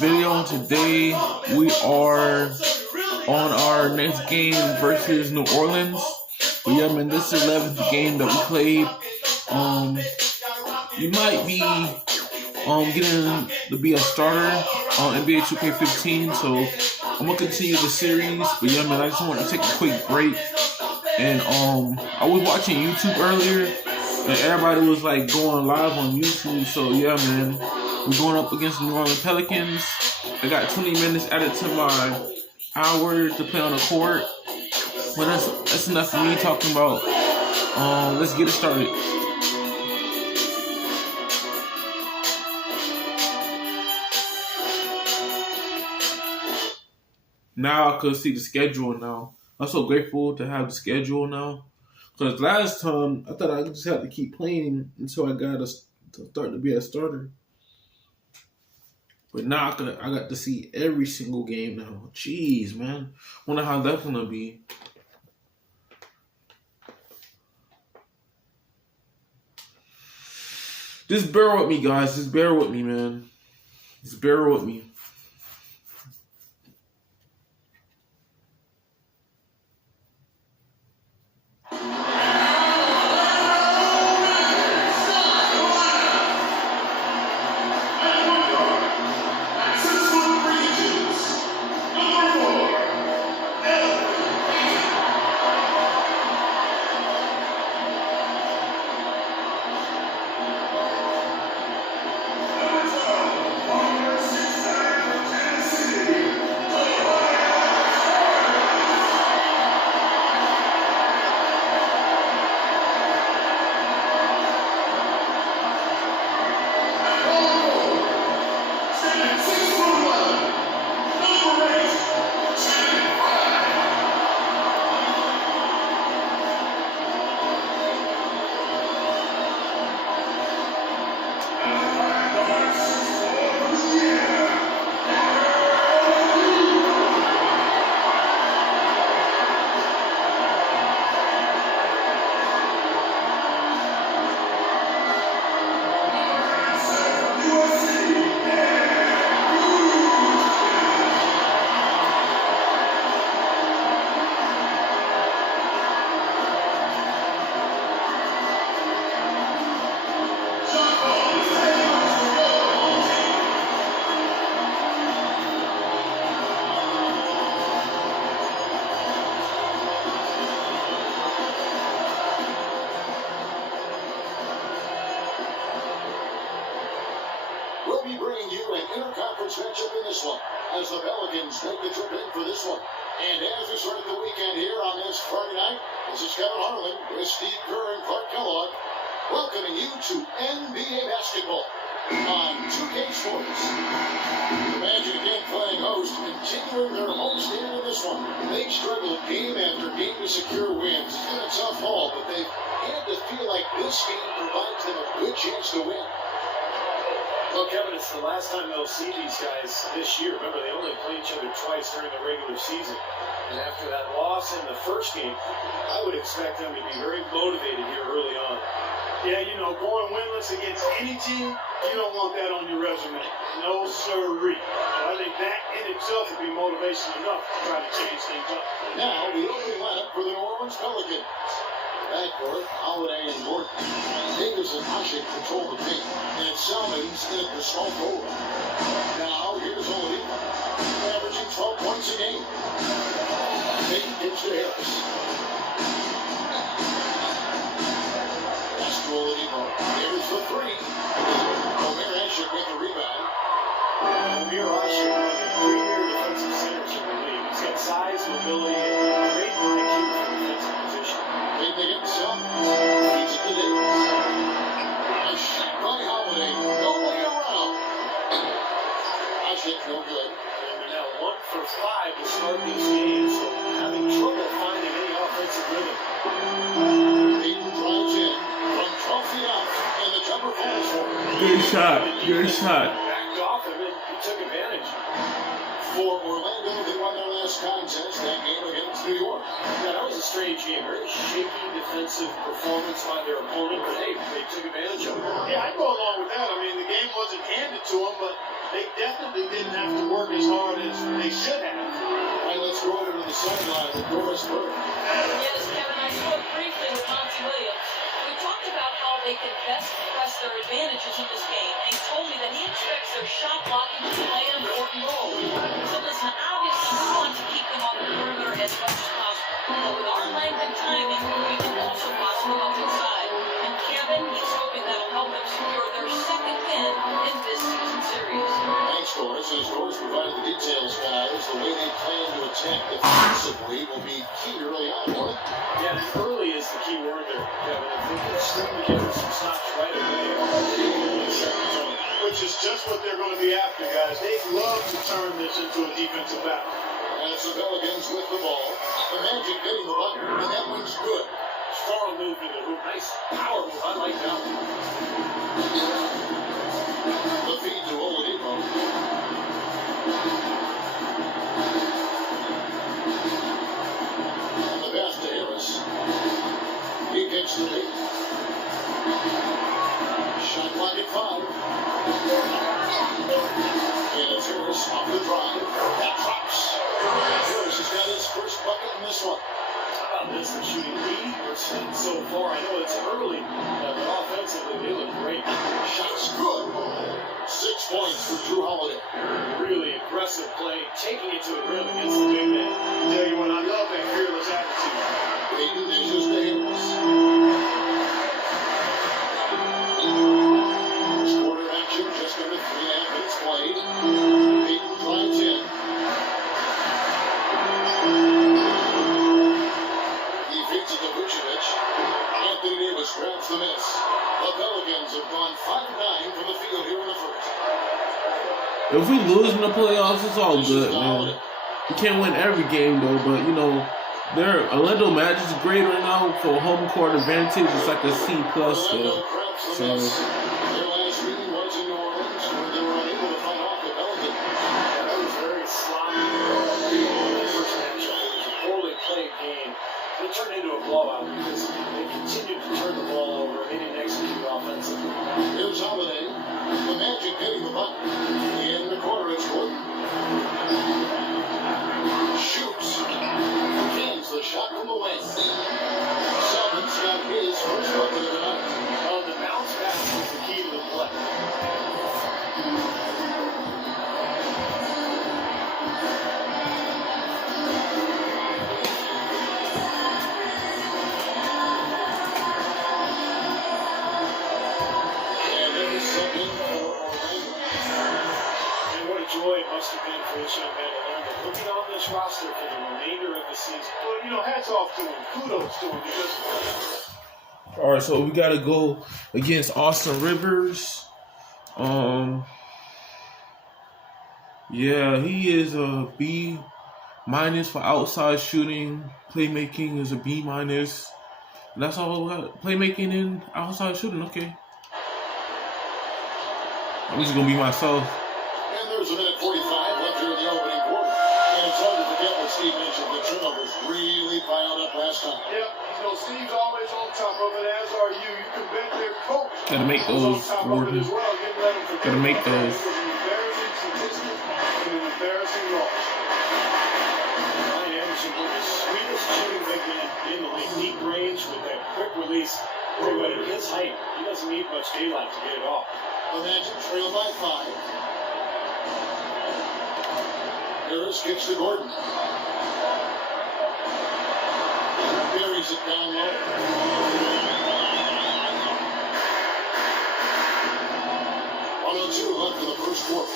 video. Today we are on our next game versus New Orleans. But yeah, man, this is the 11th game that we played. You might be getting to be a starter on NBA 2K15, so I'm gonna continue the series. But yeah, man, I just want to take a quick break. And I was watching YouTube earlier, and everybody was like going live on YouTube. So yeah, man, we're going up against the New Orleans Pelicans. I got 20 minutes added to my hour to play on the court. But that's enough for me talking about. Let's get it started. Now I could see the schedule now. I'm so grateful to have the schedule now. Because last time, I thought I just had to keep playing until I got to start to be a starter. But now I got to see every single game now. Jeez, man. Wonder how that's going to be. Just bear with me, guys. Just bear with me, man. Just bear with me. Matchup in this one as the Pelicans make the trip in for this one. And as we start the weekend here on this Friday night, this is Kevin Harlan with Steve Kerr and Clark Kellogg welcoming you to NBA basketball on 2K Sports. The Magic again playing host, continuing their home stand in this one. They struggled game after game to secure wins. It's been a tough haul, but they've had to feel like this game provides them a good chance to win. Well, Kevin, it's the last time they'll see these guys this year. Remember, they only play each other twice during the regular season. And after that loss in the first game, I would expect them to be very motivated here early on. Yeah, you know, going winless against any team, you don't want that on your resume. No sirree. So I think that in itself would be motivation enough to try to change things up. Now, the opening lineup for the New Orleans Pelicans. Backcourt, Holiday and Gordon. Davis and Ashik control the paint, and Salmons in at the small forward. Now, here's Oladipo, averaging 12 points a game. Payton gives to Harris. Pass to Oladipo. Here's the three. Omer Ashik with the rebound. Omer Ashik, one of the premier defensive centers in the league. He's got size and ability and great IQ for defensive position. They get himself. He's in the Davis. A shot by Holiday. Nobody around. Ashik no good. And they're now 1 for 5 to start these games, so having trouble finding any offensive rhythm. Payton drives in from 12 feet out, and the jumper falls for him. Good shot. Good shot. Backed off him and he took advantage. for Orlando. They won their last contest, that game against New York. Yeah, that was a strange game. Very shaky defensive performance by their opponent, but hey, they took advantage of it. Yeah, I go along with that. I mean, the game wasn't handed to them, but they definitely didn't have to work as hard as they should have. All right, let's go over to the sideline with Doris Burke. Yes, Kevin, I spoke briefly with Monty Williams. We talked about how they could best press their advantages in this game, and he told me that he expects their shot blocking to land or roll. So listen, obviously we want to keep them on the perimeter as much as possible. But with our length and timing, we can also box them up inside. And Kevin, he's hoping that'll help them secure their second win in this season series. Thanks, Doris. As Doris provided the details, guys, the way they plan to attack defensively will be key early on, won't it? Yeah, and early is the key word there, Kevin. If they can string together some stops right away, Which is just what they're going to be after, guys. They love to turn this into a defensive battle. As the Pelicans with the ball, the Magic getting the button, and that one's good. strong move in the hoop. Nice power move. I like that one. The feed to Oladipo. And the pass to Harris. He gets the lead. Shot clock at 5. And it's Harris off the drive. That drops. Harris has got his first bucket in this one. How about this? They're shooting 80% so far. I know it's early, but offensively they look great. Shot's good. 6 points for Drew Holiday. Really aggressive play, taking it to the rim against the big man. Tell you what, I love that fearless attitude. Peyton dishes to Harris. First quarter action, just under 3.5 minutes played. Peyton drives in. He feeds it to Vucevic. Anthony Davis grabs the miss. The Pelicans have gone 5-9 from the field here in the first. If we lose in the playoffs, it's all good, man. We can't win every game though, but you know, their Orlando Magic is great right now for home court advantage. It's like a C plus though. So Their last meeting was in New Orleans where they were unable to fight off the Pelicans. That was very sloppy. First matchup, it was a poorly played game. It turned into a blowout because they continued to turn the ball over and they didn't execute offensively. Here's Holiday. The Magic getting the button. In the corner, it's Gordon. Shoots. Kings the shot from the wing. Selman's got his first bucket of the night. The bounce pass was the key to the play. And then he's sent in for Orlando. And what a joy it must have been for this young man to learn that looking on this roster for the remainder of the season. Well, you know, hats off to him. Kudos to him because all right, so we gotta go against Austin Rivers. Yeah, he is a B minus for outside shooting. Playmaking is a B minus. And that's all we got. Playmaking and outside shooting, okay. I'm just gonna be myself. And there's a minute 45 left here in the opening quarter. And it's hard to forget what Steve mentioned. The turnovers really piled up last time. yep, you know, Steve's always on top of it, as are you. You can bet their coach Gotta make is on those, top of it Gordon. as well. Didn't let him forget Gotta make about that. those. It was an embarrassing statistic and an embarrassing loss. Ryan Anderson was the sweetest shooting big man in the league. Deep range with that quick release. But at his height, he doesn't need much daylight to get it off. The Magic trail by 5. Harris kicks to Gordon. Buries it down low. Left in the first quarter.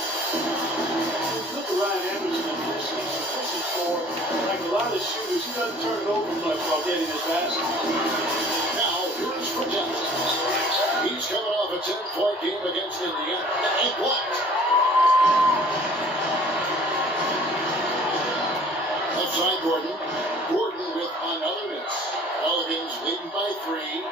Look at Ryan Anderson in this. He's for, like a lot of shooters, he doesn't turn it over much while getting his basket. Now, here's for Denver. He's coming off a 10-point game against Indiana. And blocked. Left side, Gordon. Gordon with another miss. Pelicans leading by 3.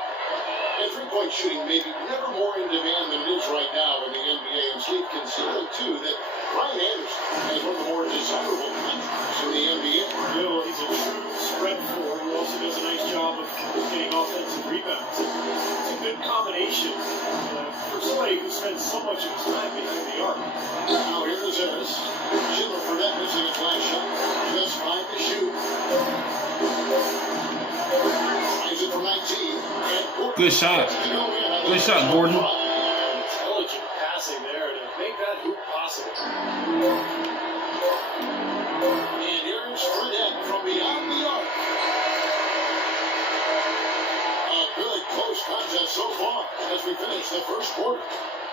And three-point shooting maybe never more in demand than it is right now in the NBA. And Steve considering, too, that Ryan Anderson has one of the more desirable contracts in the NBA. You know, he's a true spread floor. He also does a nice job of getting offensive rebounds. It's a good combination for somebody who spends so much of his time behind the arc. Now here's Ennis. Schindler for that missing his last shot. Just 5 to shoot. Tries it from 19. And Good shot. Good shot, Gordon. Intelligent passing there to make that hoop possible. And here's Fredette from beyond the arc. A good close contest so far as we finish the first quarter.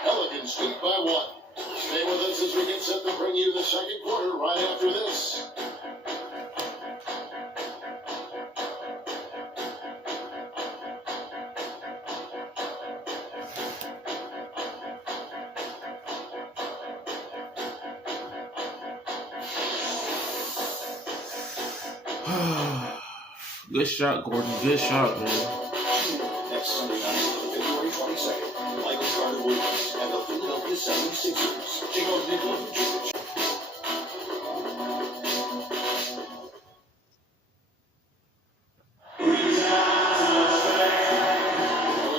Pelicans lead by 1. Stay with us as we get set to bring you the second quarter right after this. Good shot, Gordon. Good shot, man. Next Sunday night, February 22nd, Michael Carter Williams and the Philadelphia 76ers take on Nikola Vucevic. We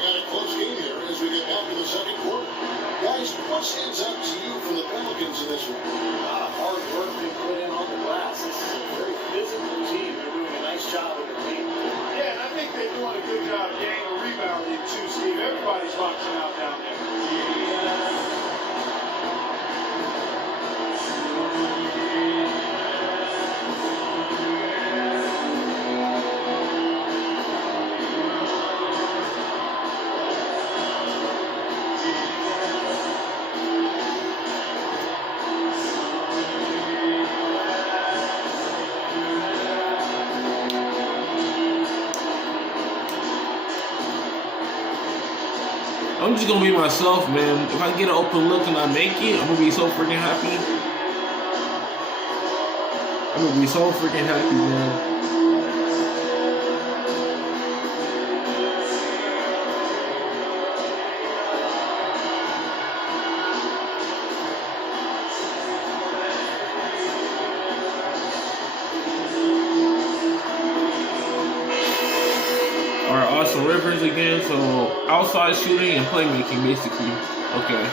got a close game here as we get back to the second quarter. Guys, what stands out to you from the Pelicans in this one? A lot of hard work they put in on the glass. This is a very physical team. They're doing a nice job with their team. Yeah, and I think they're doing a good job getting a rebounding too, Steve. Everybody's boxing out down there. I'm just gonna be myself, man. If I get an open look and I make it, I'm gonna be so freaking happy. I'm gonna be so freaking happy, man. Alright, Austin Rivers again, so outside shooting and playmaking, basically. Okay.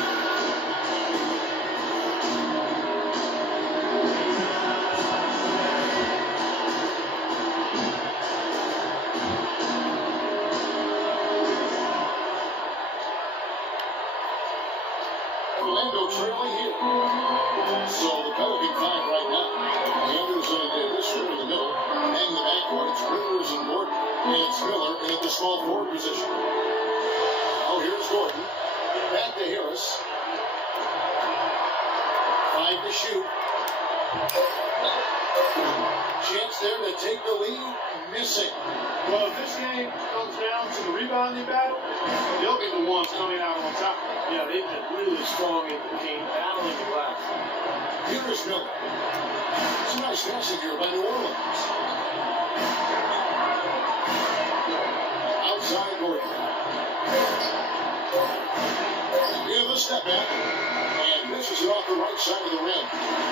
Orlando trailing here. So the Pelican 5 right now. Anderson and Davis are in the middle. Hang the backcourt. It's Rivers and Gordon. And it's Miller in at the small forward position. Oh, here's Gordon. Back to Harris. 5 to shoot. Chance there to take the lead. Missing. Well, if this game comes down to the rebounding battle, they'll be the ones coming out on top. Yeah, they've been really strong in the paint, battling the glass. Here's Miller. It's a nice passing here by New Orleans. Outside Gordon. Give a step back. And misses it off the right side of the rim.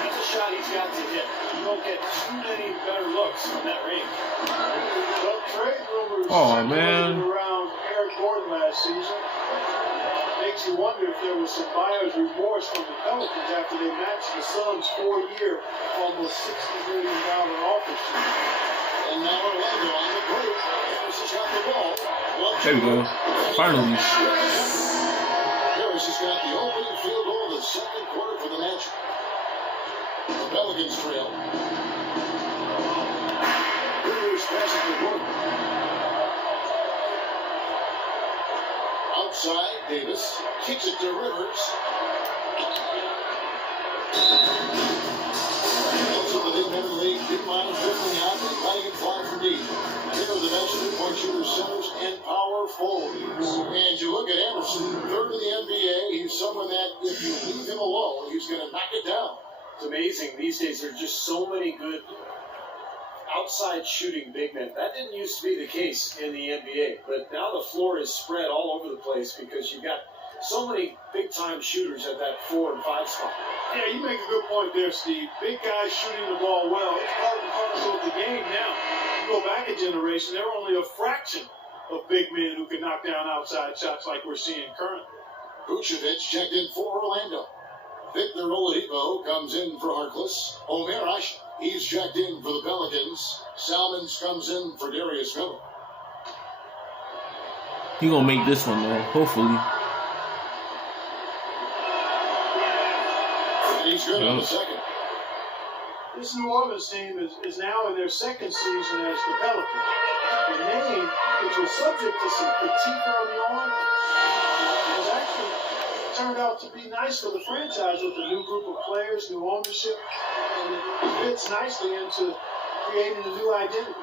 That's a shot he's got to hit. You don't get too many better looks from that range. Well, trade rumors Man. around Eric Gordon last season. Makes you wonder if there was some buyer's remorse from the Pelicans after they matched the Suns' 4-year, almost $60 million offer sheet. And now Orlando on the break. Harris has got the ball. There we go. Finally. Harris has got the opening field goal of the second quarter for the match. The Pelicans trail. Rivers passing to Gordon. Outside, Davis kicks it to Rivers. Also, the big men in the league didn't mind dribbling out and letting him fly from deep. Here are the best three-point shooters, centers, and power forwards. And you look at Anderson, third in the NBA. He's someone that, if you leave him alone, he's going to knock it down. It's amazing. These days, there are just so many good outside shooting big men. That didn't used to be the case in the NBA, but now the floor is spread all over the place because you've got So many big-time shooters at that 4 and 5 spot. Yeah, you make a good point there, Steve. Big guys shooting the ball well. It's part and parcel of the game now. You go back a generation, there were only a fraction of big men who could knock down outside shots like we're seeing currently. Vucevic checked in for Orlando. Victor Oladipo comes in for Harkless. Omer Ash, he's checked in for the Pelicans. Salmons comes in for Darius Miller. He gonna make this one though, hopefully. And he's good on the second. This New Orleans team is now in their second season as the Pelicans. The name, which was subject to some critique early on, has actually turned out to be nice for the franchise with a new group of players, new ownership, and it fits nicely into creating a new identity.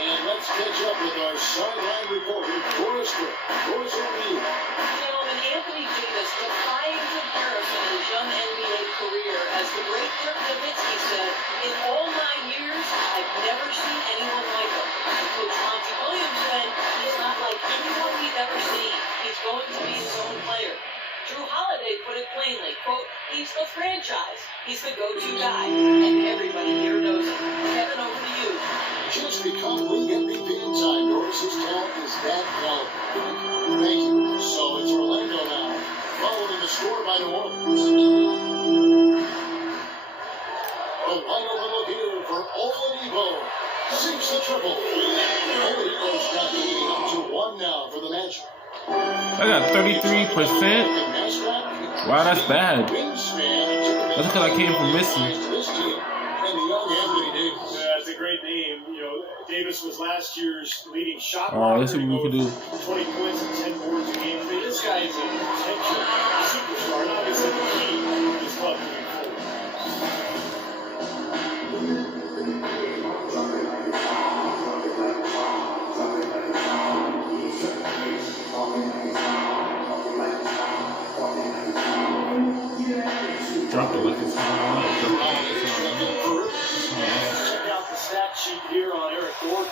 And let's catch up with our sideline reporter, Doris Brick. Doris, over to you. Gentlemen, Anthony Davis defying comparison in his young NBA career. As the great Dirk Nowitzki said, in all 9 years, I've never seen anyone like him. And Coach Monty Williams said he's not like anyone we've ever seen. He's going to be his own player. Drew Holiday put it plainly, quote, he's the franchise. He's the go-to guy. And everybody here knows it. Kevin, over to you. Just become league MVP in time, Doris. His talent is that quality. Thank you. So it's Orlando now, following the score by New Orleans. A wide open look here for Oladipo. Sinks the triple. Oladipo's got the lead up to 1 now for the Magic. I got 33%. Wow, that's bad. That's because I came from Missy. Yeah, it's a great name. You know, Davis was last year's leading shot All right, let's see what we can do. 20 points and 10 boards a game. I mean, this guy is a potential superstar. And obviously, the key to this club moving forward. Drop it like it's Check out the stat sheet here on Eric Gordon.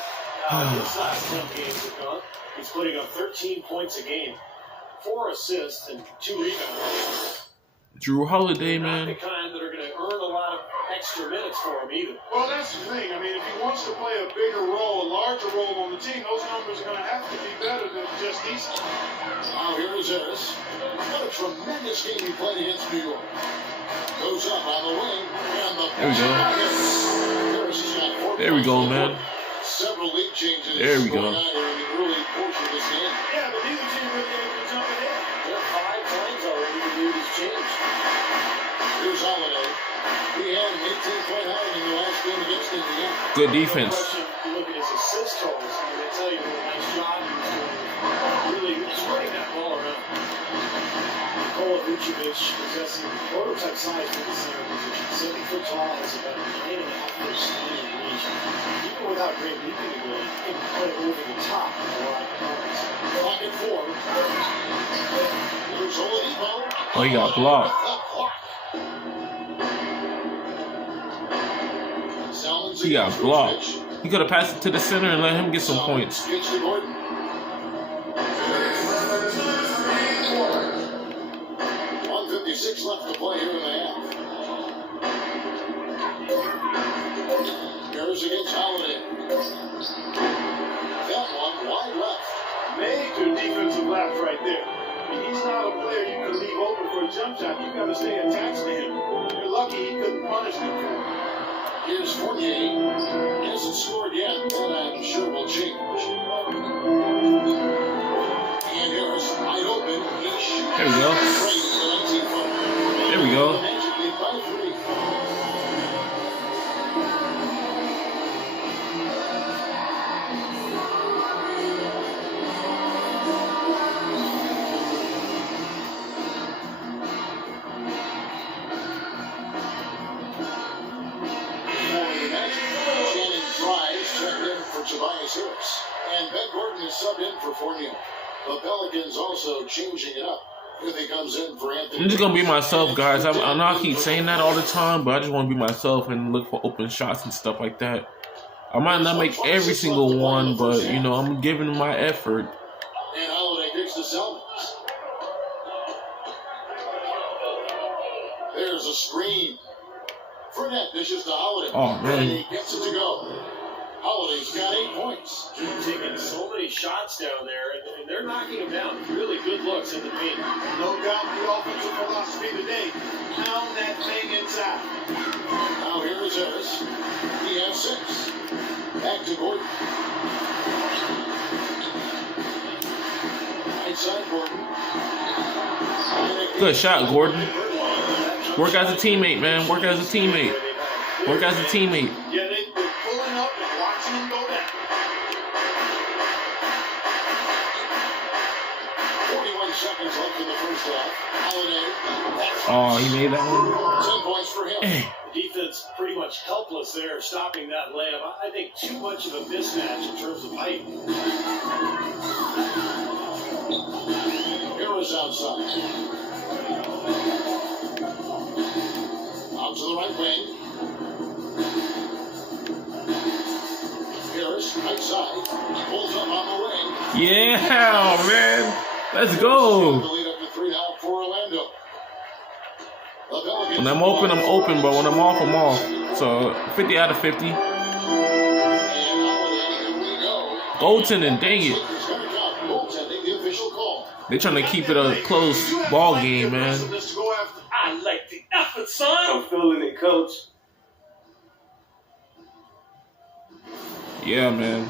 His last 10 games have gone. He's putting up 13 points a game, 4 assists, and 2 rebounds. Drew Holiday, Not the man. kind that are going to earn a lot of extra minutes for him either. Well, that's the thing. I mean, if he wants to play a bigger role, a larger role on the team, those numbers are going to have to be better than just decent. Now here is Harris. What a tremendous game he played against New York. Goes up on the wing. And the There we go. Harris has got 4 There we go, points. man. Several league changes There we go. going on here in the early portion of this game. Yeah, but neither team really able to jump ahead. There are 5 times already the mood has changed. Here's Holiday. He had an 18-point outing in the last game against Indiana. Good defense. You look at his assist totals, and they tell you what a nice job he's doing. Really spreading that ball around. Nikola Vucevic possessing prototype size for the center position. 7 foot tall, has about 9.5 foot standing reach. Even without great leaping ability, he can play over the top of a lot of opponents. Clock at 4. Here's Oladipo. Oh, he got blocked. He got blocked. He could have passed it to the center and let him get some points. Pitch to Gordon. 1:56 left to play here in the half. Harris against Holiday. That one wide left. Major defensive lapse right there. I mean, he's not a player you can leave open for a jump shot. You got to stay attached to him. You're lucky he couldn't punish them for it. Here's Fournier. He hasn't scored yet, but I'm sure will change. And Harris wide open. He shoots. There we go. There we go. The Magic lead by 3. Tobias Harris. And Ben Gordon is subbed in for Fournier. The Pelicans also changing it up. Here he comes in for Anthony. I'm just gonna be myself, guys. I know I keep saying that all the time, but I just want to be myself and look for open shots and stuff like that. I might not make every single one, but you know, I'm giving my effort. And Holiday kicks to Salmons. screen. Fournette dishes to Holiday. Oh, man. And he gets it to go. Holiday's got 8 points. Taking so many shots down there, and they're knocking them down. Really good looks in the paint. No doubt the offensive philosophy today. Pound that thing inside. Now here is Harris. He has 6. Back to Gordon. Right side Gordon. Good shot, Gordon. Work as a teammate, man. Work as a teammate. Work as a teammate. Yeah, they're pulling up and watching him go down. 41 seconds left in the first half. Holiday. Oh, he made that one. 10 points for him. The defense pretty much helpless there, stopping that layup. I think too much of a mismatch in terms of height. Harris outside. Out to the right wing. Harris, right side. Pulls up on the wing. Yeah, man. Let's The go. lead up to 3 now for Orlando. The Pelicans When I'm open, I'm open, but when I'm off, I'm off. So 50 out of 50. and Holiday, here we go. Goaltending, dang it. It's going to count. Goaltending, the official call. They're trying to keep it a close ball game, man. To go after. I like the effort, son. I'm feeling it, coach. Yeah, man.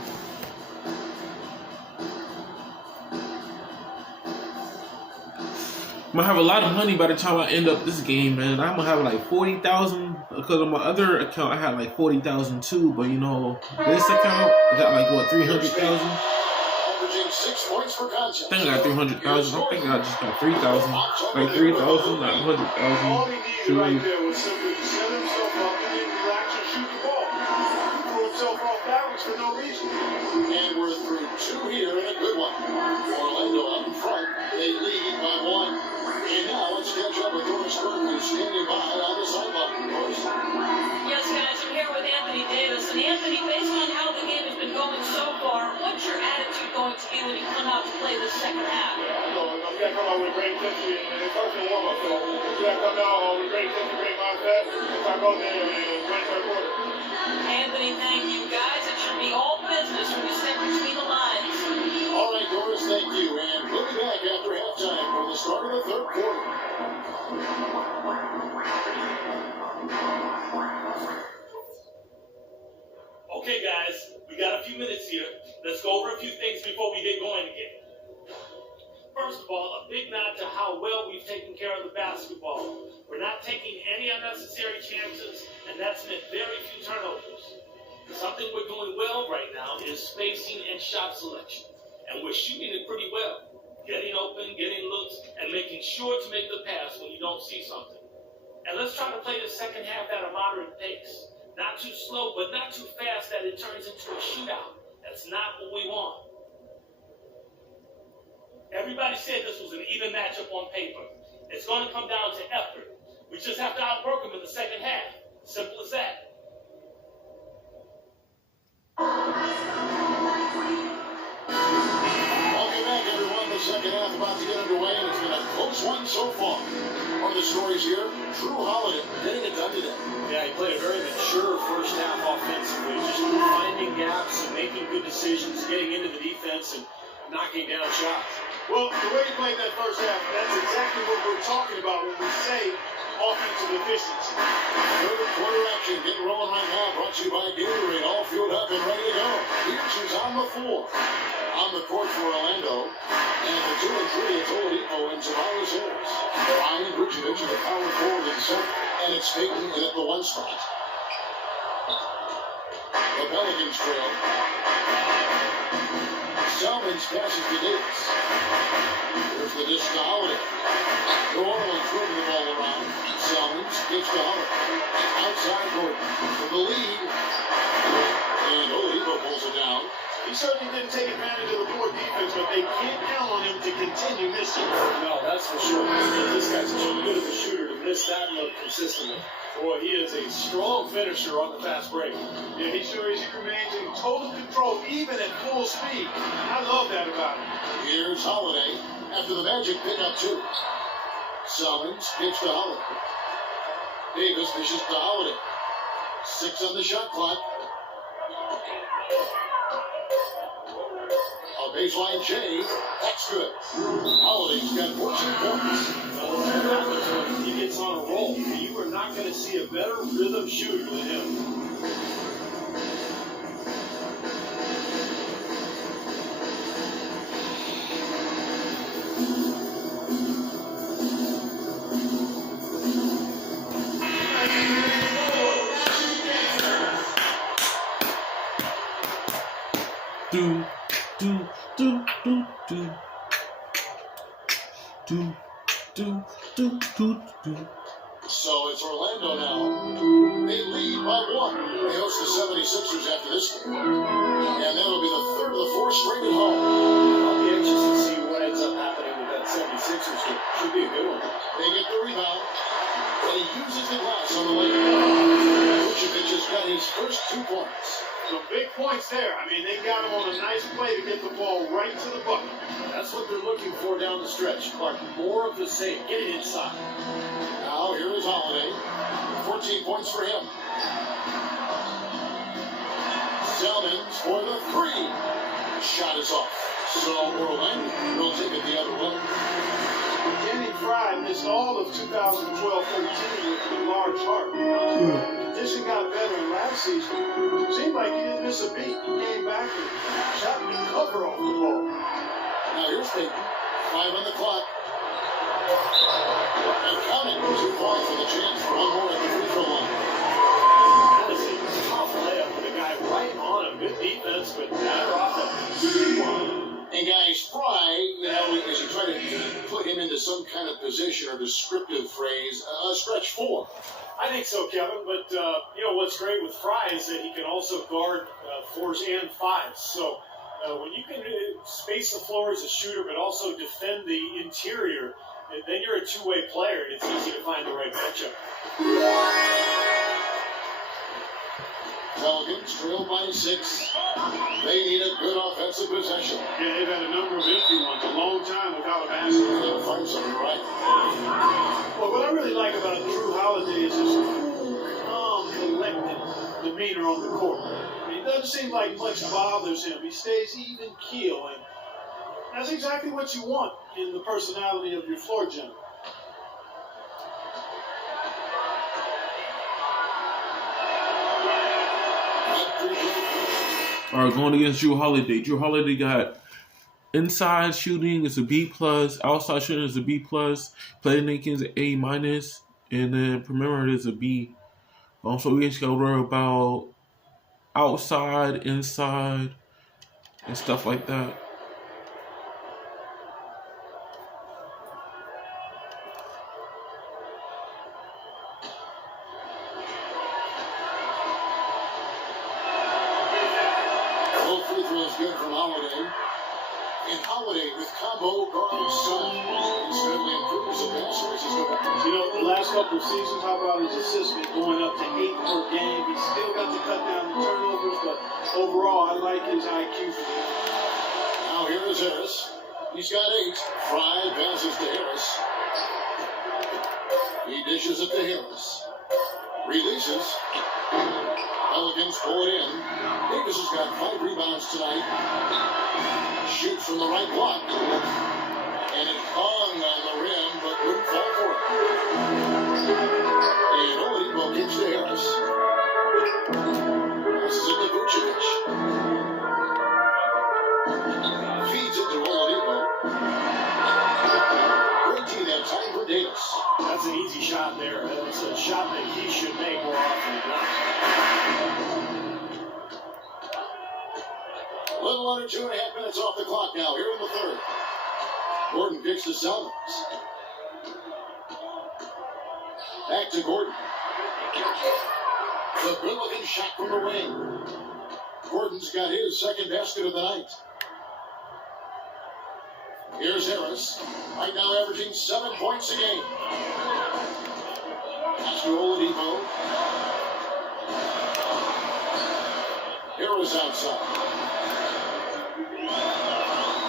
I'm gonna have a lot of money by the time I end up this game, man. I'm gonna have like 40,000 because on my other account I had like 40,000 too. But you know, this account I got like what 300,000. Averaging 6 points per contest. I think I got 300,000. I think I just got 3,000. Like 3,000, not 100,000. All he needed right there was simply to set himself up and then relax and shoot the ball. He threw himself off balance for no reason. And we're through 2 here and a good one. Orlando out in front. They lead by 1. And now let's catch up with Doris Burke, who's standing by on the sideline. Doris. Yes, guys, I'm here with Anthony Davis. And Anthony, based on how the game has been going so far, what's your attitude going to be when you come out to play the second half? I'm going to come out with great intensity and it's first and warm-up. So if I come out with great intensity, great mindset, if I go there and win third quarter. Anthony, thank you. Guys, it should be all business when you step between the lines. All right, Doris, thank you. And we'll be back after halftime for the start of the third quarter. Okay, guys, we got a few minutes here. Let's go over a few things before we get going again. First of all, a big nod to how well we've taken care of the basketball. We're not taking any unnecessary chances, and that's meant very few turnovers. Something we're doing well right now is spacing and shot selection, and we're shooting it pretty well. Getting open, getting looks, and making sure to make the pass when you don't see something. And let's try to play the second half at a moderate pace. Not too slow, but not too fast that it turns into a shootout. That's not what we want. Everybody said this was an even matchup on paper. It's going to come down to effort. We just have to outwork them in the second half. Simple as that. Welcome back, everyone. The second half about to get underway, and it's been a close one so far. One of the stories here, Drew Holiday getting it done today. Yeah, he played a very mature first half offensively, just finding gaps and making good decisions, getting into the defense and knocking down shots. Well, the way he played that first half, that's exactly what we're talking about when we say offensive efficiency. Third quarter action getting rolling right now, brought to you by Gatorade, all fueled up and ready to go. Here's who's on the floor. On the court for Orlando, and the 2 and 3, it's Oladipo and Tavares Harris. Ryan Vucevic in the power forward and center, and it's Peyton in at the 1 spot. The Pelicans trail. Salmons passes to Davis. Here's the dish to Holiday. New Orleans moving the ball around. Salmons gets to Holiday. Outside Gordon for the lead. And Oladipo pulls it down. He certainly didn't take advantage of the poor defense, but they can't count on him to continue missing. No, that's for sure. This guy's too good of a shooter to miss that look consistently. Boy, he is a strong finisher on the fast break. Yeah, he sure is. He remains in total control, even at full speed. I love that about him. Here's Holiday after the Magic pick up 2. Salmons gives to Holiday. Davis dishes to Holiday. 6 on the shot clock. A baseline J. That's good. Holiday's got 14 points. Well, that's what happens when he gets on a roll. You are not going to see a better rhythm shooter than him. Do, do, do, do, do. Do, do, do, do, do. So it's Orlando now. They lead by 1. They host the 76ers after this game. And that'll be the third of the 4 straight at home. I'll be anxious to see what ends up happening with that 76ers game. Should be a good one. They get the rebound. And he uses the glass on the way. Vucevic has got his first 2 points. Some big points there. I mean, they got him on a nice play to get the ball right to the bucket. That's what they're looking for down the stretch. Clark, more of the same. Get it inside. Now here is Holiday. 14 points for him. Selmans for the 3. Shot is off. So Orlando will take it the other way. Danny Fry missed all of 2012-13 with a large heart. Condition got better in last season. Seemed like he didn't miss a beat. He came back and shot the cover off the ball. Now here's Peyton. 5 on the clock. And counting 2 points for the chance for one more at the free throw line. That is a tough layup with a guy right on him. Good defense, but better offense. And guys, Fry, you know, as you try to put him into some kind of position or descriptive phrase, stretch 4. I think so, Kevin. But, you know, what's great with Fry is that he can also guard 4s and 5s. So when you can space the floor as a shooter but also defend the interior, then you're a two-way player, and it's easy to find the right matchup. Pelicans trail by 6. They need a good offensive possession. Yeah, they've had a number of empty ones, a long time without a basket. They'll find something right. Well, what I really like about Drew Holiday is his cool, calm, collected demeanor on the court. I mean, it doesn't seem like much bothers him. He stays even keel, and that's exactly what you want in the personality of your floor general. All right, going against Drew Holiday. Drew Holiday got inside shooting is a B+, outside shooting is a B+, playmaking is an A-, and then perimeter is a B. So we just got to worry about outside, inside, and stuff like that. Both free throws good from Holiday. And Holiday with combo guard size. He steadily improves the pass races. You know, the last couple of seasons, how about his assists been going up to 8 per game? He's still got to cut down the turnovers, but overall, I like his IQ for that. Now here is Harris. He's got 8. Fry passes to Harris. He dishes it to Harris. Releases. Pelicans pull it in. Davis has got 5 rebounds tonight. Shoots from the right block. And it hung on the rim, but wouldn't fall for it. And Oladipo gives to Harris. Passes it to Vucevic. Feeds it to Oladipo. Great team that time for Davis. That's an easy shot there. That's a shot that he should make more often than not. A little under 2.5 minutes off the clock now, here in the third. Gordon kicks to Selmans. Back to Gordon. The good-looking shot from the wing. Gordon's got his second basket of the night. Here's Harris. Right now averaging 7 points a game. Pass to Oladipo. Harris outside.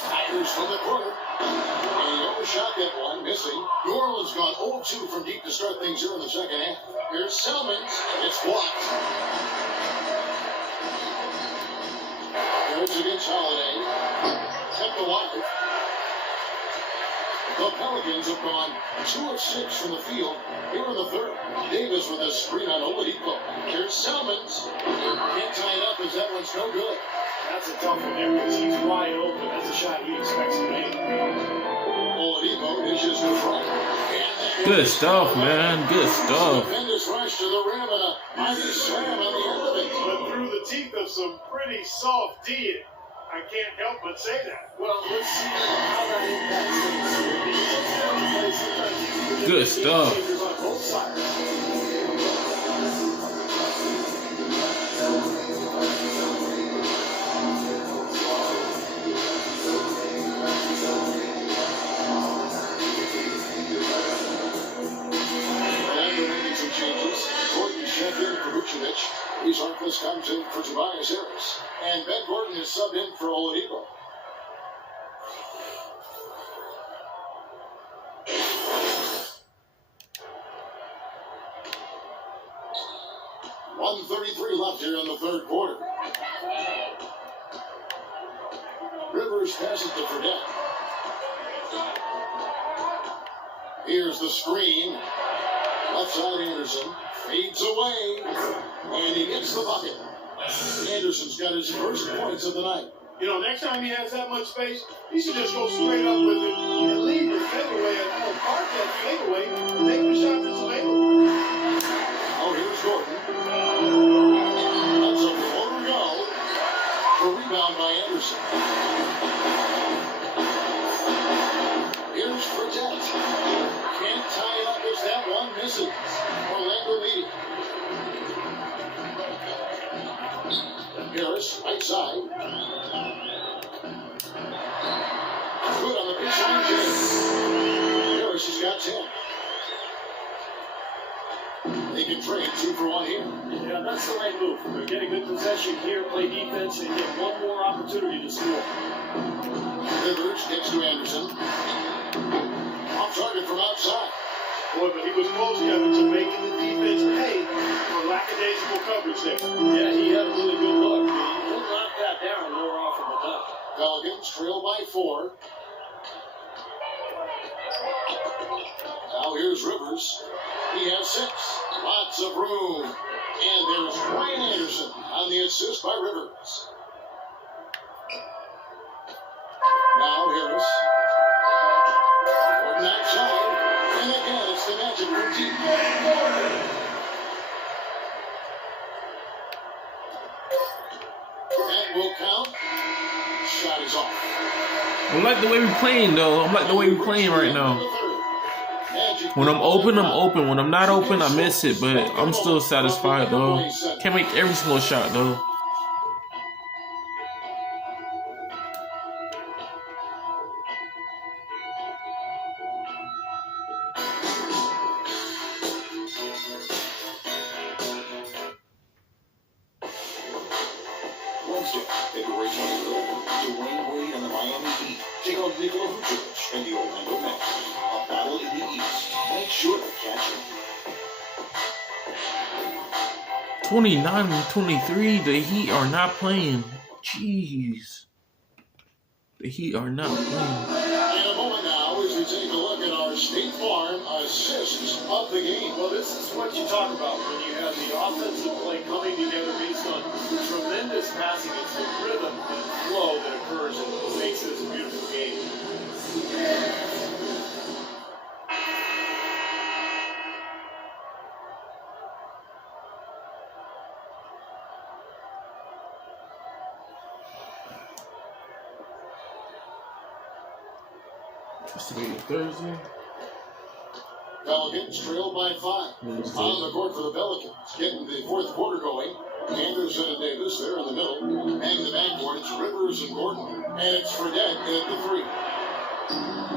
Tigers from the corner. And he overshot that one, missing. New Orleans gone 0-2 from deep to start things here in the second half. Here's Selmans. It's blocked. There's against Holiday. Kept alive. The Pelicans have gone 2 of 6 from the field here in the third. Davis with a screen on Oladipo. Here's Selmans. Can't tie it up as that one's no good. That's a tough one there because he's wide open. That's a shot he expects to make. Oladipo dishes to front. Good stuff, man. Good stuff. Tremendous rush to the rim and a mighty slam on the end of it. But through the teeth of some pretty soft D, I can't help but say that. Well, let's see how that impacts things. Good stuff. On both sides. He's Harkless comes in for Tobias Harris. And Ben Gordon is subbed in for Oladipo. .133 left here in the third quarter. Rivers passes to Fredette. Here's the screen. Left side Anderson. Fades away, and he gets the bucket. Anderson's got his first points of the night. You know, next time he has that much space, he should just go straight up with it and leave the fadeaway and park that fadeaway and take the shot that's available. Now here's Gordon. That's a floater goal. For rebound by Anderson. Here's Fredette. Can't tie it up as that one misses. Orlando leading. Harris, right side. Good on the baseline. Harris has got 10. They can trade 2 for 1 here. Yeah, that's the right move. They're getting good possession here, play defense, and get one more opportunity to score. Rivers gets to Anderson. Off target from outside. Boy, but he was close, Kevin, to making the defense pay for lackadaisical coverage there. Yeah, he had a really good look. He'll knock that down more often than not. Pelicans trail by 4. Now here's Rivers. He has 6. Lots of room. And there's Ryan Anderson on the assist by Rivers. Now Harris. Gordon outside. And again, it's the magic from deep. That will count. Shot is off. I like the way we're playing, though. I like the way we're playing right now. When I'm open, I'm open. When I'm not open, I miss it. But I'm still satisfied, though. Can't make every single shot, though. Wednesday, February 23rd, Dwayne Wade and the Miami Heat take on Nikola Vucevic and the Orlando Magic. A battle in the East. Make sure to catch it. 29 and 23, the Heat are not playing. Jeez. The Heat are not playing. In a moment now, as we take a look at our State Farm assists of the game. Well, this is what you talk about when you have the offensive play coming together based on tremendous passing. It's the rhythm and flow that occurs and makes this a beautiful game. Thursday. Pelicans trail by 5. On the court for the Pelicans. Getting the fourth quarter going. Anderson and Davis there in the middle. And in the backcourt, it's Rivers and Gordon. And it's Fredette at the 3.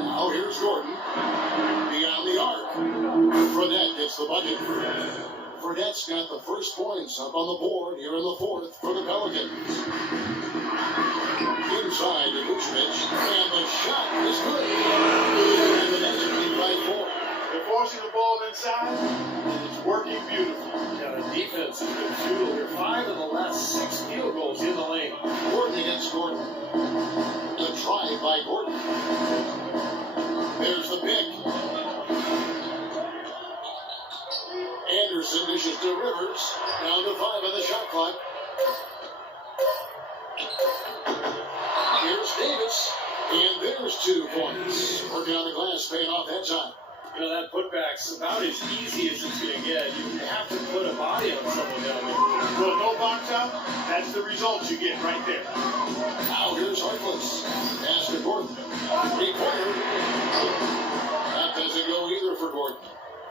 Now here's Gordon. Beyond the arc. Fredette gets the bucket. Fredette's got the first points up on the board here in the fourth for the Pelicans. Inside to Vucevic, and the shot is good. And the Nets lead by 4. They're forcing the ball inside, and it's working beautifully. Yeah, the defense has been futile here. 5 of the last 6 field goals in the lane. Gordon against Gordon. The try by Gordon. There's the pick. Anderson dishes to Rivers. Down to 5 on the shot clock. Here's Davis. And there's 2 points. Working on the glass, paying off that time. You know, that putback's about as easy as it's going to get. You have to put a body on someone down there. Well, no box out, that's the result you get right there. Now here's Harkless. Pass to Gordon. 3-pointer. That doesn't go either for Gordon.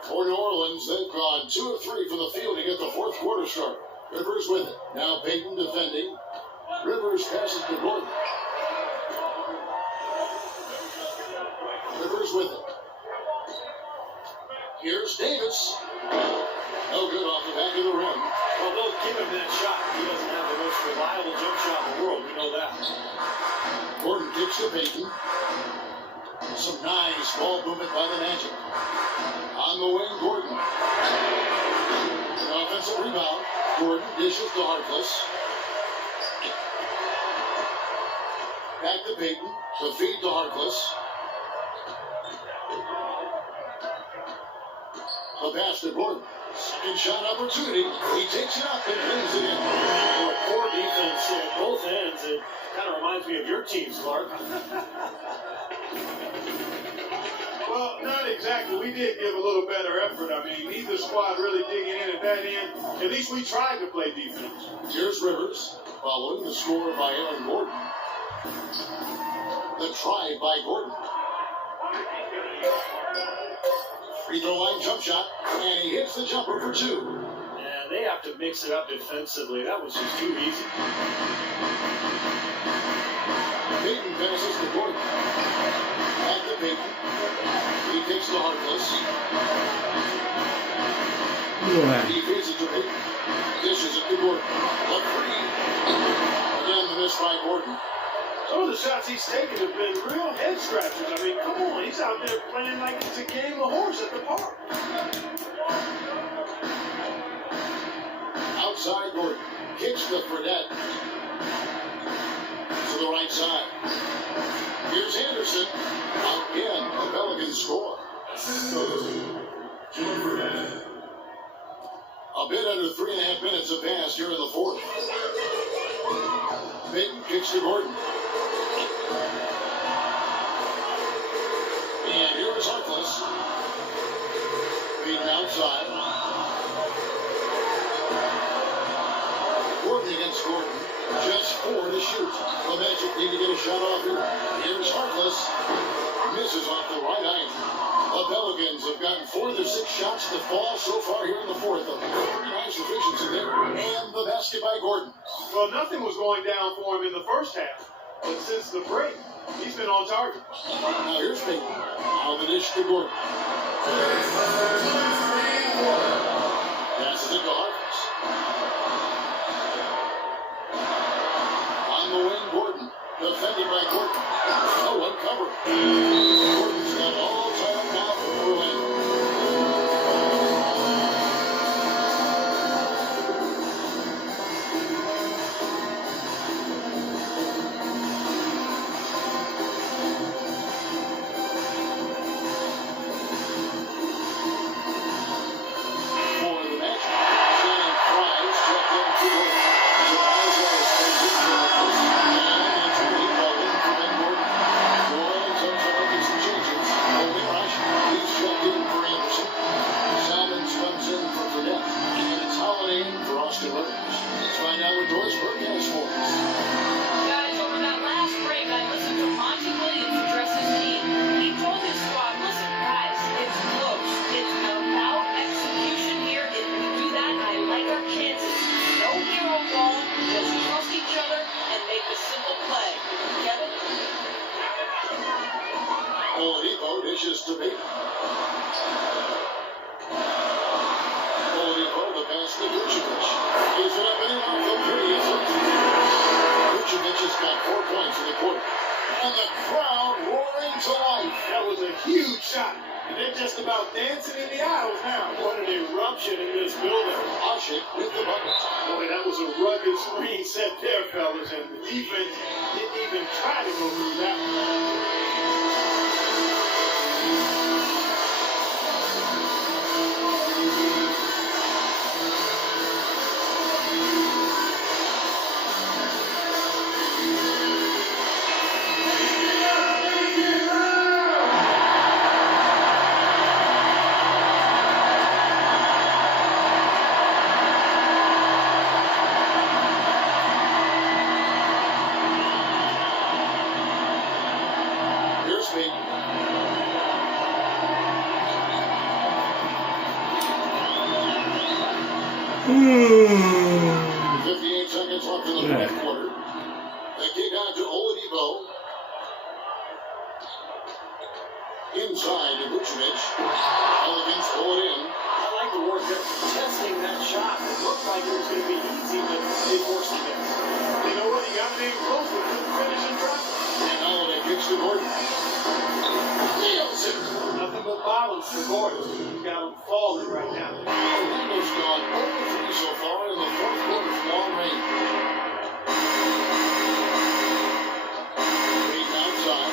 For New Orleans, they've gone 2 of 3 from the field to get the fourth quarter start. Rivers with it. Now Payton defending. Rivers passes to Gordon. Rivers with it. Here's Davis. No good off the back of the rim. Well, they'll give him that shot. He doesn't have the most reliable jump shot in the world. We know that. Gordon kicks to Payton. Some nice ball movement by the Magic. On the wing, Gordon. An offensive rebound. Gordon dishes to Harkless. Back to Payton. To feed to Harkless. A pass to Gordon. Second shot opportunity. He takes it up and brings it in. Well, poor defense at both ends. It kind of reminds me of your team, Clark. Well, not exactly. We did give a little better effort. I mean, neither squad really digging in at that end. At least we tried to play defense. Here's Rivers, following the score by Aaron Gordon. The try by Gordon. Free throw line jump shot, and he hits the jumper for 2. Yeah, they have to mix it up defensively. That was just too easy. Payton passes to Gordon. Back to Payton. He kicks to Harkless. He feeds it to Payton. Dishes it to Gordon. A three. Again, the miss by Gordon. Some of the shots he's taken have been real head scratchers. I mean, come on, he's out there playing like it's a game of horse at the park. Outside Gordon. Kicks to Fredette. To the right side. Here's Anderson. Again, the Pelicans score. A bit under 3.5 minutes have passed here in the fourth. Payton kicks to Gordon. And here is Harkless. Payton outside. Gordon against Gordon. Just 4 to shoot. The Magic need to get a shot off here. Here's Harkless. Misses off the right angle. The Pelicans have gotten 4 of their 6 shots to fall so far here in the fourth. A very nice efficiency there. And the basket by Gordon. Well, nothing was going down for him in the first half. But since the break, he's been on target. Now here's Payton. Now the dish to Gordon. Passes it to Harkless. On the wing, Gordon. Defended by Gordon. No one covered. Gordon's got all time now for Orlando. For the match, Shannon Fries checked in to Gordon. Surprise stays in for Harkless. And it's a lead ball in for Ben Gordon. New Orleans are making some changes. Only Rush. He's checked in for Anderson. Salmons comes in for Fredette. And it's Holiday in for Austin Rivers. Let's find out what Doris Burke has for us. Guys, over that last break, I listened to Monty Williams address his team. He told his squad, listen, guys, it's close. It's about execution here. If we do that, I like our chances. No hero ball. Just trust each other and make a simple play. Kevin? Oladipo dishes to Payton. Oladipo, the pass to Vucevic. Gives it up and in off the three. Vucevic has got 4 points in the quarter. And the crowd roaring to life. That was a huge shot. And they're just about dancing in the aisles now. What an eruption. And the bucket. Boy, that was a rugged screen set there, fellas, and the defense didn't even try to go through that one. Here's Peyton. Hmm. 58 seconds left in the fourth quarter. The kick out to Oladipo. Inside to Vucevic. Pelicans pull it in. I like the work they're testing that shot. It looked like it was going to be easy, but they forced it. You know what? He got it in close, but couldn't finish in traffic. And Holiday kicks to Gordon. Nails it. Nothing but violence for Gordon. He's got him falling right now. Orlando's gone 0-3 so far in the fourth quarter from long range. Peyton outside.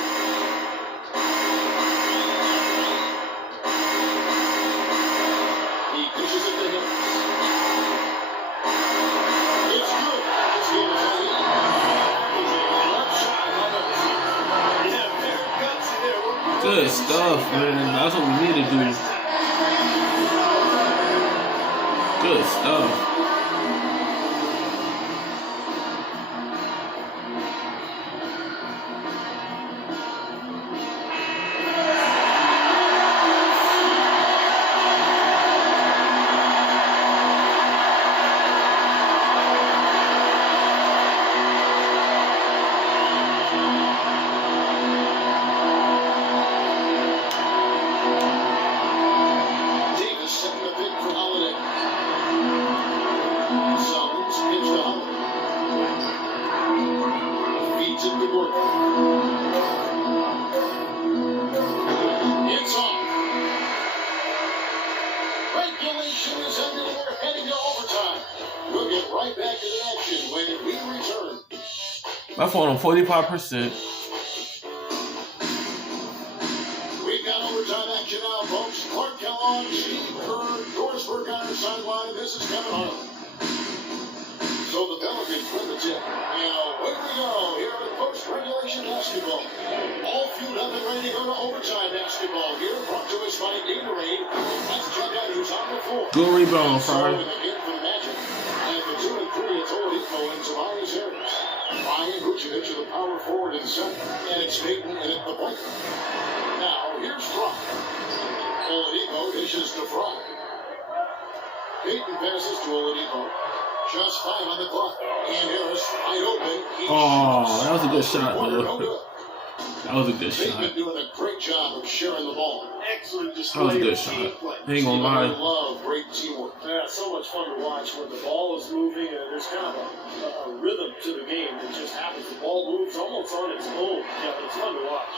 He pushes it to him. It's good. This game is on. Left shot. Yeah, very gutsy there. Good stuff, man. That's what we need to do. Good stuff. Davis setting the pick for Holiday. Summons pitch to Holiday. Feeds it to Gordon. It's off. Regulation is ended and we're heading to overtime. We'll get right back to the action when we return. My phone on 45%. We've got overtime action now, folks. Clark Kellogg, Steve Kerr, Dorsberg on our sideline. This is Kevin Harlan. So the Pelicans win the tip. And away we go here at post-regulation basketball. All fueled up and ready to go to overtime basketball here. Brought to us by Gatorade. Let's check out who's on the floor. Good rebound, So Fry. in the game for the Magic. And for 2 and 3, it's Oladipo and Tobias Harris. Ryan Vucevic to the power forward and center. And it's Peyton and at the point. Now, here's Fry. Oladipo dishes to Fry. Peyton passes to Oladipo. Just 5 on the clock. And Harris wide open. He Oh, that was a good shot, Corner, no though. good. That was a good They've shot. been doing a great job of sharing the ball. Excellent That was display a good of team shot. play. I ain't gonna I lie. love great teamwork. Yeah, so much fun to watch when the ball is moving and there's kind of a rhythm to the game that just happens. The ball moves almost on its own. Yeah, but it's fun to watch.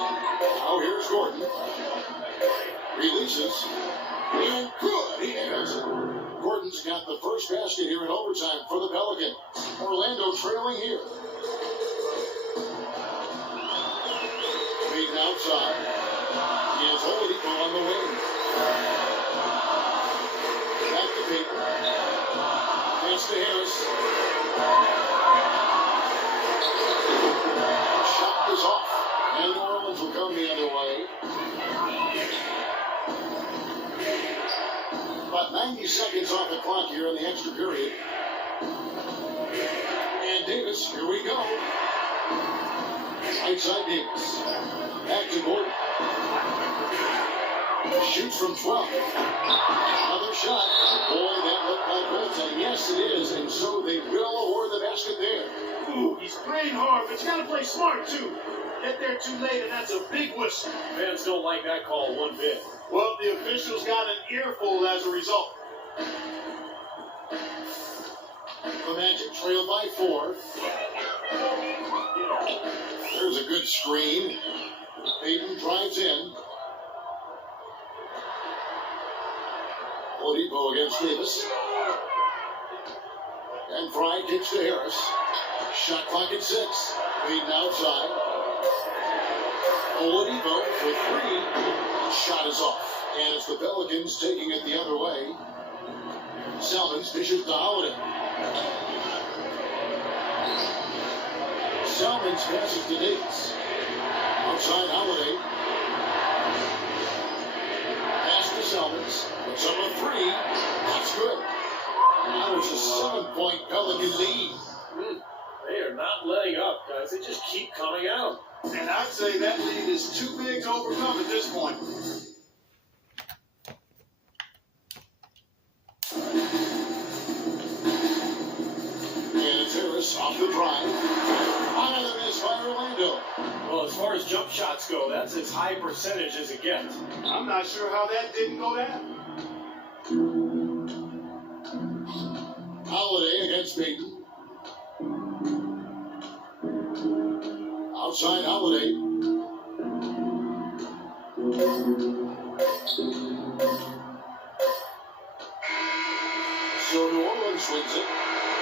Now here's Gordon. Releases. And good. He has it. Gordon's got the first basket here in overtime for the Pelicans. Orlando trailing here. Peyton outside. He has Oladipo on the wing. Back to Peyton. Pass to Harris. Shot is off. And New Orleans will come the other way. About 90 seconds off the clock here in the extra period. And Davis, here we go. Right side Davis. Back to Gordon. Shoots from 12. Another shot. Boy, that looked like goals. And yes, it is. And so they will award the basket there. Ooh, he's playing hard, but you got to play smart, too. Get there too late, and that's a big whistle. Fans don't like that call one bit. Well, the officials got an earful as a result. The Magic trail by 4. There's a good screen. Peyton drives in. Oladipo against Davis. And Fry kicks to Harris. Shot clock at 6. Leading outside. Oladipo for 3. Shot is off. And it's the Pelicans taking it the other way. Salmons dishes to Holiday. Salmons passes to Davis. Outside Holiday. Pass to Salmons. Puts up a 3. That's good. Now it's a 7-point Pelican lead. They are not letting up, guys. They just keep coming out. And I'd say that lead is too big to overcome at this point. And it's Harris off the drive. Higher than this by Orlando. Well, as far as jump shots go, that's as high percentage as it gets. I'm not sure how that didn't go down. Holiday against Payton. Outside Holiday. So New Orleans wins it.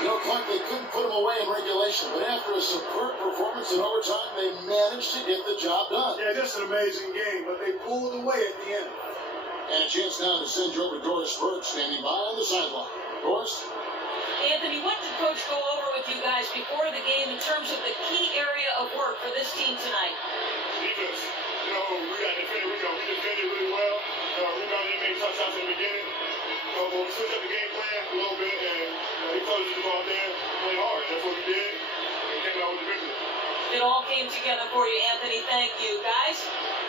You know, Clark, they couldn't put him away in regulation, but after a superb performance in overtime, they managed to get the job done. Yeah, just an amazing game, but they pulled away at the end. And a chance now to send you over to Doris Burke, standing by on the sideline. Doris? Anthony, what did Coach go over with you guys before the game in terms of the key area of work for this team tonight? Defense. You know, we got defended. We defended really well. Rebounded and made tough shots in the beginning. But we switched up the game plan a little bit, and he told us to go out there and play hard. That's what we did, and came out with the victory. It all came together for you, Anthony. Thank you, guys.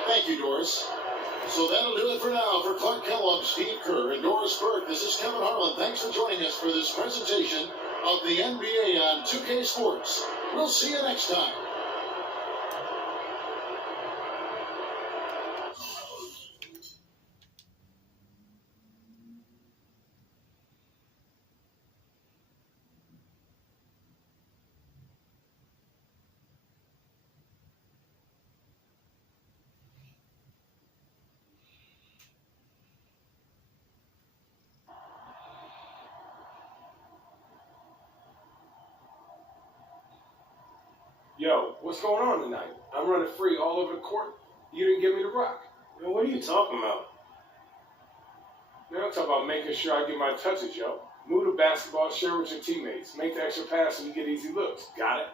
Thank you, Doris. So that'll do it for now. For Clark Kellogg, Steve Kerr, and Doris Burke, this is Kevin Harlan. Thanks for joining us for this presentation of the NBA on 2K Sports. We'll see you next time. Yo, what's going on tonight? I'm running free all over the court. You didn't give me the rock. Man, what are you talking about? Man, I'm talking about making sure I get my touches, yo. Move the basketball, share with your teammates. Make the extra pass so you get easy looks. Got it?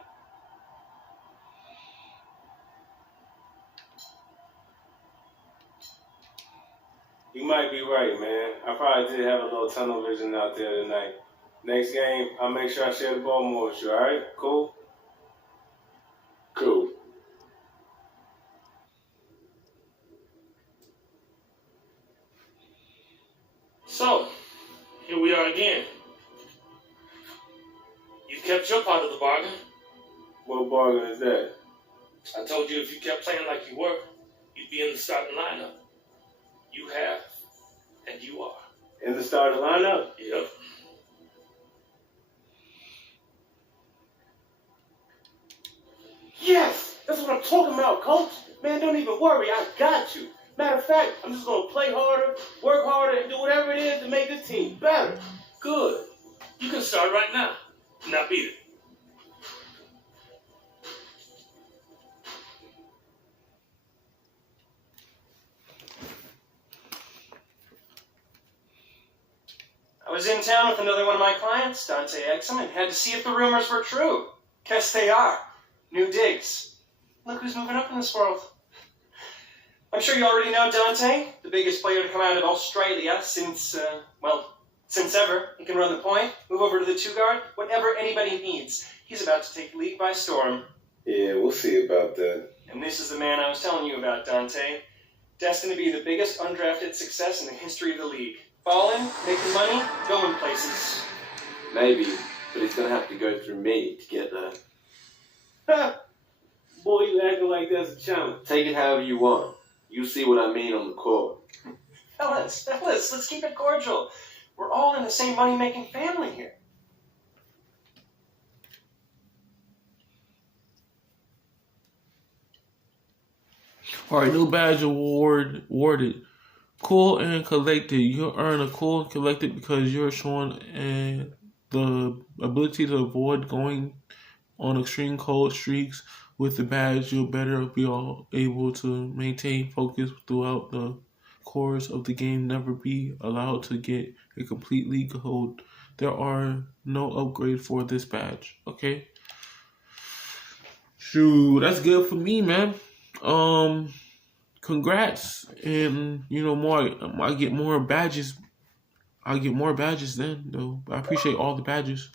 You might be right, man. I probably did have a little tunnel vision out there tonight. Next game, I'll make sure I share the ball more with you, all right? Cool? Cool. So, here we are again. You kept your part of the bargain. What bargain is that? I told you if you kept playing like you were, you'd be in the starting lineup. You have, and you are. In the starting lineup? Yep. Yes! That's what I'm talking about, coach. Man, don't even worry. I got you. Matter of fact, I'm just going to play harder, work harder, and do whatever it is to make this team better. Good. You can start right now. Now beat it. I was in town with another one of my clients, Dante Exum, and had to see if the rumors were true. Guess they are. New digs. Look who's moving up in this world. I'm sure you already know Dante, the biggest player to come out of Australia since ever. He can run the point, move over to the two-guard, whatever anybody needs. He's about to take the league by storm. Yeah, we'll see about that. And this is the man I was telling you about, Dante. Destined to be the biggest undrafted success in the history of the league. Balling, making money, going places. Maybe, but he's gonna have to go through me to get there. Ha! Boy, you acting like that's a challenge. Take it however you want. You see what I mean on the court. Fellas, let's keep it cordial. We're all in the same money-making family here. All right, new badge awarded. Cool and collected. You earn a cool and collected because you're showing and the ability to avoid going on extreme cold streaks. With the badge, you'll better be able to maintain focus throughout the course of the game. Never be allowed to get a completely cold. There are no upgrades for this badge. Okay. Shoot, that's good for me, man. Congrats, and I get more badges. I'll get more badges then, though. I appreciate all the badges.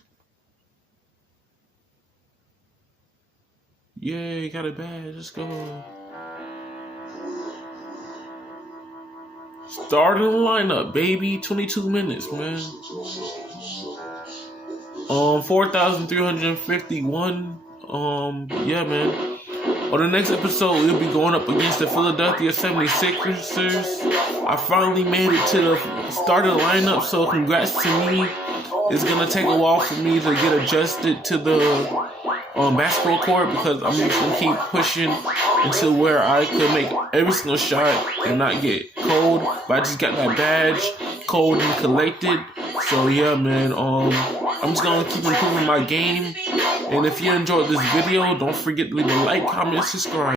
Yay, got a badge. Let's go. Starting the lineup, baby. 22 minutes, man. 4,351. Yeah, man. On the next episode, we'll be going up against the Philadelphia 76ers. I finally made it to the start of the lineup, so congrats to me. It's gonna take a while for me to get adjusted to the basketball court because I'm just gonna keep pushing until where I could make every single shot and not get cold. But I just got that badge, cold and collected. So yeah, man. I'm just gonna keep improving my game. And if you enjoyed this video, don't forget to leave a like, comment, subscribe.